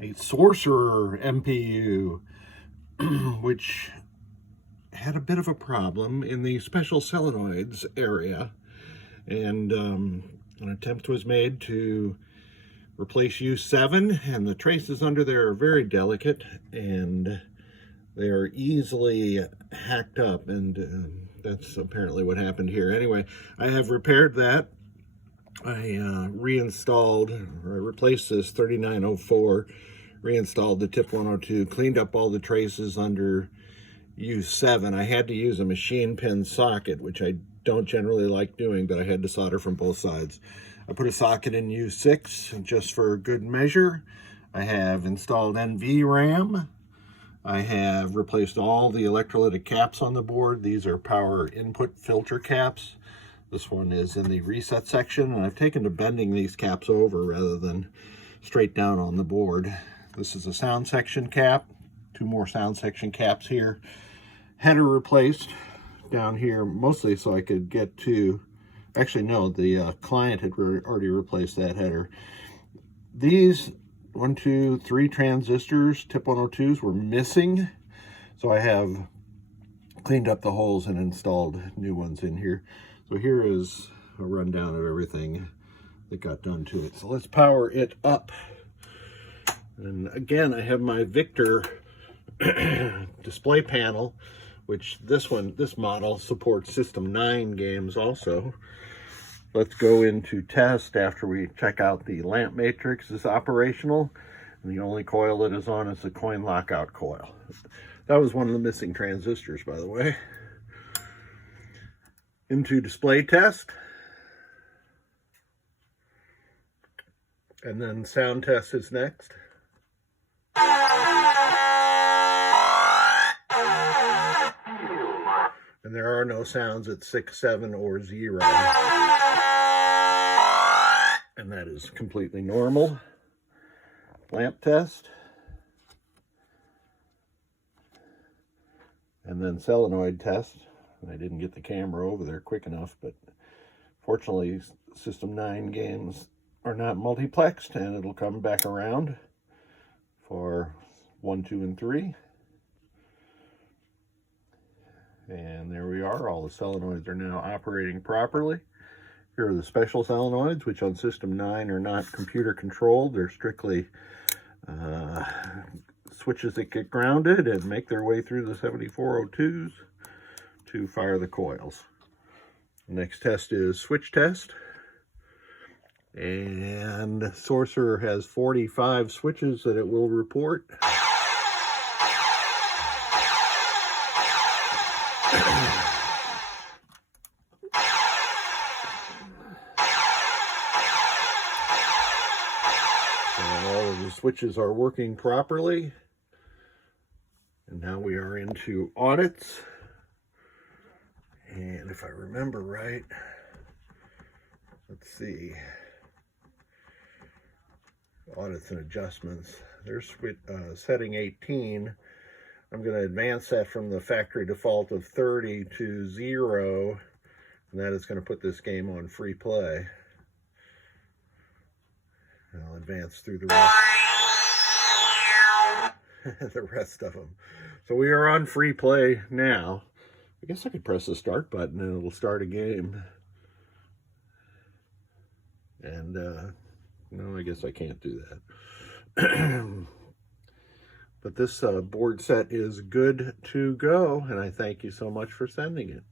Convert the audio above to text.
a Sorcerer MPU, which had a bit of a problem in the special solenoids area, and an attempt was made to replace U7, and the traces under there are very delicate and they are easily hacked up, and that's apparently what happened here. Anyway, I have repaired that. I replaced this 3904, reinstalled the tip 102, cleaned up all the traces under U7. I had to use a machine pin socket, which I don't generally like doing, but I had to solder from both sides. I put a socket in U6 just for good measure. I have installed NVRAM. I have replaced all the electrolytic caps on the board. These are power input filter caps. This one is in the reset section, and I've taken to bending these caps over rather than straight down on the board. This is a sound section cap, 2 more sound section caps here. Header replaced down here, mostly so I could get to, actually no, the client had already replaced that header. These 1, 2, 3 transistors, tip 102s, were missing, so I have cleaned up the holes and installed new ones in here. So here is a rundown of everything that got done to it. So let's power it up. And again, I have my Victor display panel, which this model supports System 9 games also. Let's go into test after we check out the lamp matrix is operational, and the only coil that is on is the coin lockout coil. That was one of the missing transistors, by the way. Into display test, and then sound test is next. And there are no sounds at 6, 7, or 0. And that is completely normal. Lamp test. And then solenoid test. I didn't get the camera over there quick enough, but fortunately System 9 games are not multiplexed, and it'll come back around for 1, 2, and 3. And there we are. All the solenoids are now operating properly. Here are the special solenoids, which on System 9 are not computer controlled. They're strictly switches that get grounded and make their way through the 7402s to fire the coils. The next test is switch test. And Sorcerer has 45 switches that it will report. And all of the switches are working properly. And now we are into audits. And if I remember right, let's see. Audits and adjustments. There's setting 18. I'm going to advance that from the factory default of 30 to 0. And that is going to put this game on free play. And I'll advance through the rest of them. So we are on free play now. I guess I could press the start button and it'll start a game. And, no, I guess I can't do that. But this board set is good to go, and I thank you so much for sending it.